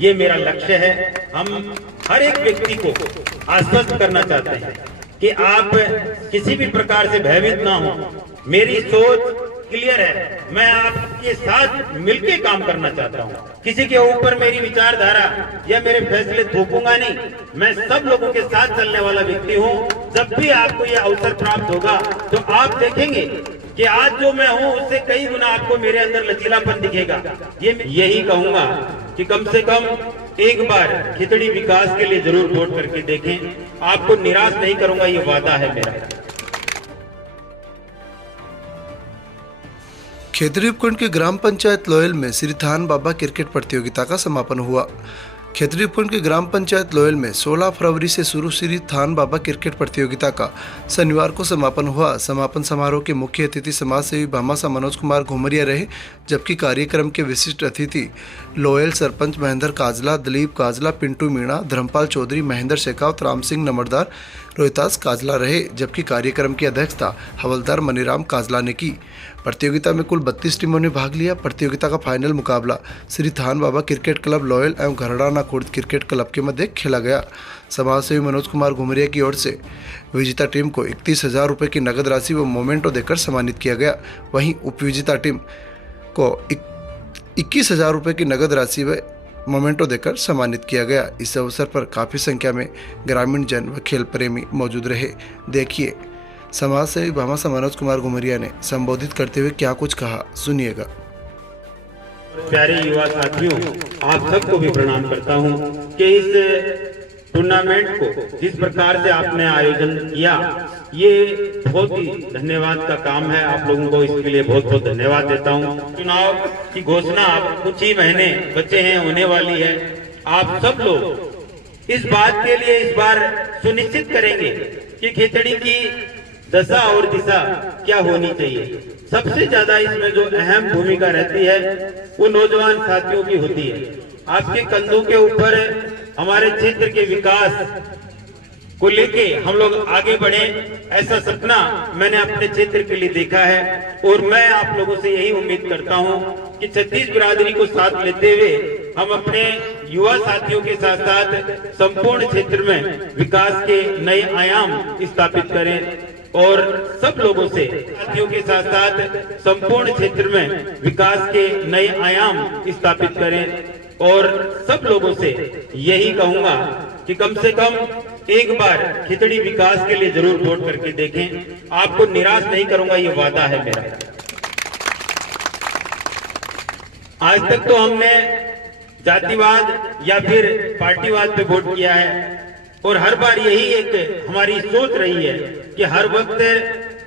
ये मेरा लक्ष्य है। हम हर एक व्यक्ति को आश्वस्त करना चाहते हैं कि आप किसी भी प्रकार से भयभीत ना हो। मेरी सोच क्लियर है, मैं आपके साथ मिलके काम करना चाहता हूँ। किसी के ऊपर मेरी विचारधारा या मेरे फैसले थोपूंगा नहीं। मैं सब लोगों के साथ चलने वाला व्यक्ति हूँ। जब भी आपको ये अवसर प्राप्त होगा तो आप देखेंगे कि आज जो मैं हूँ उससे कई गुना आपको मेरे अंदर लचीलापन दिखेगा। यही कहूंगा कि कम से कम एक बार खिचड़ी विकास के लिए जरूर वोट करके देखें। आपको निराश नहीं करूंगा, ये वादा है मेरा। खेतड़ी उपखंड के ग्राम पंचायत लोयल में श्री थान बाबा क्रिकेट प्रतियोगिता का समापन हुआ। खेतड़ी उपखंड के ग्राम पंचायत लोयल में 16 फरवरी से शुरू श्री थान बाबा क्रिकेट प्रतियोगिता का शनिवार को समापन हुआ। समापन समारोह के मुख्य अतिथि समाज सेवी भामाशाह मनोज कुमार घुमरिया रहे, जबकि कार्यक्रम के विशिष्ट अतिथि लोयल सरपंच महेंद्र काजला, दिलीप काजला, पिंटू मीणा, धर्मपाल चौधरी, महेंद्र शेखावत, राम सिंह नंबरदार, रोहितास काजला रहे, जबकि कार्यक्रम की अध्यक्षता हवलदार मनीराम काजला ने की। प्रतियोगिता में कुल 32 टीमों ने भाग लिया। प्रतियोगिता का फाइनल मुकाबला श्री थान बाबा क्रिकेट क्लब लोयल एवं घरड़ाना खुर्द क्रिकेट क्लब के मध्य खेला गया। समाज सेवी मनोज कुमार घुमरिया की ओर से विजेता टीम को 31,000 रुपये की नगद राशि व मोमेंटो देकर सम्मानित किया गया। वहीं उपविजेता टीम को 21,000 रुपये की नगद राशि व मोमेंटो देकर सम्मानित किया गया। इस अवसर पर काफ़ी संख्या में ग्रामीण जन व खेल प्रेमी मौजूद रहे। देखिए समाज सेवी भामाशाह मनोज कुमार घुमरिया ने संबोधित करते हुए क्या कुछ कहा, सुनिएगा। प्यारे युवा साथियों, आप सबको भी प्रणाम करता हूं कि इस टूर्नामेंट को जिस प्रकार से आपने आयोजन किया, ये बहुत ही धन्यवाद का काम है। आप लोगों को इसके लिए बहुत बहुत धन्यवाद देता हूं। चुनाव की घोषणा अब कुछ ही महीने बचे हैं, होने वाली है। आप सब लोग इस बात के लिए इस बार सुनिश्चित करेंगे कि खिचड़ी की दशा और दिशा क्या होनी चाहिए। सबसे ज्यादा इसमें जो अहम भूमिका रहती है वो नौजवान साथियों की होती है। आपके कंधों के ऊपर हमारे क्षेत्र के विकास को लेके हम लोग आगे बढ़े, ऐसा सपना मैंने अपने क्षेत्र के लिए देखा है। और मैं आप लोगों से यही उम्मीद करता हूं कि छत्तीस बिरादरी को साथ लेते हुए हम अपने युवा साथियों के साथ साथ संपूर्ण क्षेत्र में विकास के नए आयाम स्थापित करें और सब लोगों से साथियों के साथ साथ संपूर्ण क्षेत्र में विकास के नए आयाम स्थापित करें। और सब लोगों से यही कहूंगा कि कम से कम एक बार खिचड़ी विकास के लिए जरूर वोट करके देखें। आपको निराश नहीं करूंगा, ये वादा है मेरा। आज तक तो हमने जातिवाद या फिर पार्टीवाद पे वोट किया है और हर बार यही एक हमारी सोच रही है कि हर वक्त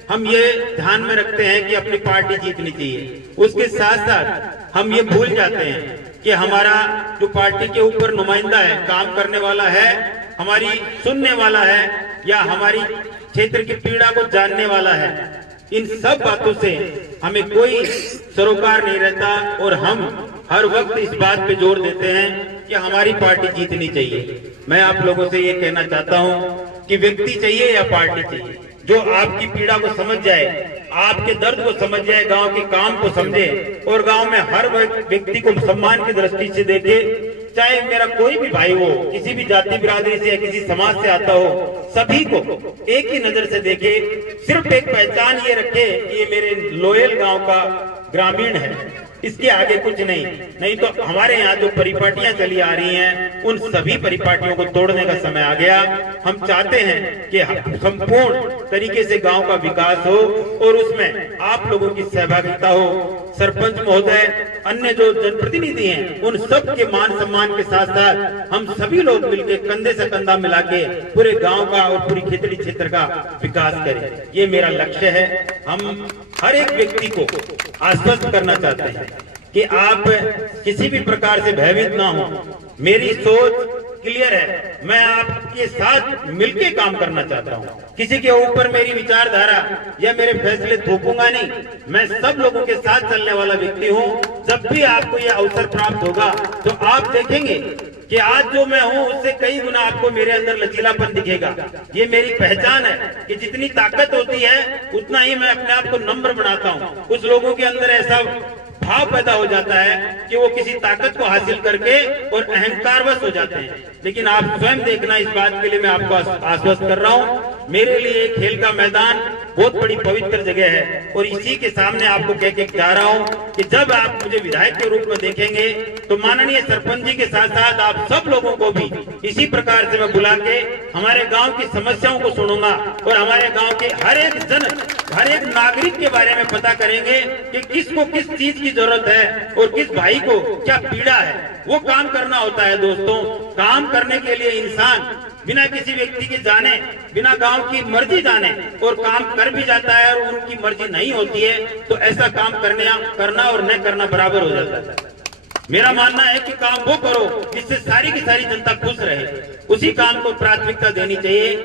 हम ये ध्यान में रखते हैं कि अपनी पार्टी जीतनी चाहिए। उसके साथ साथ हम ये भूल जाते हैं कि हमारा जो पार्टी के ऊपर नुमाइंदा है, काम करने वाला है, हमारी सुनने वाला है या हमारी क्षेत्र की पीड़ा को जानने वाला है, इन सब बातों से हमें कोई सरोकार नहीं रहता। और हम हर वक्त इस बात पे जोर देते हैं कि हमारी पार्टी जीतनी चाहिए। मैं आप लोगों से ये कहना चाहता हूँ कि व्यक्ति चाहिए या पार्टी चाहिए जो आपकी पीड़ा को समझ जाए, आपके दर्द को समझ जाए, गांव के काम को समझे और गांव में हर व्यक्ति को सम्मान की दृष्टि से देखे। चाहे मेरा कोई भी भाई हो, किसी भी जाति बिरादरी से या किसी समाज से आता हो, सभी को एक ही नजर से देखे। सिर्फ एक पहचान ये रखे कि ये मेरे लोयल गांव का ग्रामीण है, इसके आगे कुछ नहीं तो हमारे यहाँ जो परिपाटियां चली आ रही हैं, उन सभी परिपाटियों को तोड़ने का समय आ गया। हम चाहते हैं कि संपूर्ण तरीके से गांव का विकास हो और उसमें आप लोगों की सहभागिता हो। सरपंच महोदय, अन्य जो जनप्रतिनिधि हैं, उन सब के मान सम्मान के साथ साथ हम सभी लोग मिलकर कंधे से कंधा मिला के पूरे गांव का और पूरी खिचड़ी क्षेत्र का विकास करें। ये मेरा लक्ष्य है। हम हर एक व्यक्ति को आश्वस्त करना चाहते हैं कि आप किसी भी प्रकार से भयभीत ना हो। मेरी सोच क्लियर है, मैं आपके साथ मिलके काम करना चाहता हूँ। किसी के ऊपर मेरी विचारधारा या मेरे फैसले थोपूंगा नहीं। मैं सब लोगों के साथ चलने वाला व्यक्ति हूँ। जब भी आपको ये अवसर प्राप्त होगा तो आप देखेंगे कि आज जो मैं हूँ उससे कई गुना आपको मेरे अंदर लचीलापन दिखेगा। ये मेरी पहचान है कि जितनी ताकत होती है उतना ही मैं अपने आप को नम्र बनाता हूँ। कुछ लोगों के अंदर ऐसा भाव पैदा हो जाता है कि वो किसी ताकत को हासिल करके और अहंकारवश हो जाते हैं। लेकिन आप स्वयं देखना, इस बात के लिए मैं आपको आश्वस्त कर रहा हूँ, मेरे लिए खेल का मैदान बहुत बड़ी पवित्र जगह है। और इसी के सामने आपको कह के जा रहा हूँ कि जब आप मुझे विधायक के रूप में देखेंगे तो माननीय सरपंच जी के साथ साथ आप सब लोगों को भी इसी प्रकार से मैं बुला के हमारे गांव की समस्याओं को सुनूंगा और हमारे गांव के हर एक नागरिक के बारे में पता करेंगे कि किसको किस चीज की जरूरत है और किस भाई को क्या पीड़ा है। वो काम करना होता है दोस्तों। काम करने के लिए इंसान बिना किसी व्यक्ति के जाने, बिना गांव की मर्जी जाने और काम कर भी जाता है और उनकी मर्जी नहीं होती है तो ऐसा काम करना और न करना बराबर हो जाता है। मेरा मानना है कि काम वो करो जिससे सारी की सारी जनता खुश रहे, उसी काम को प्राथमिकता देनी चाहिए।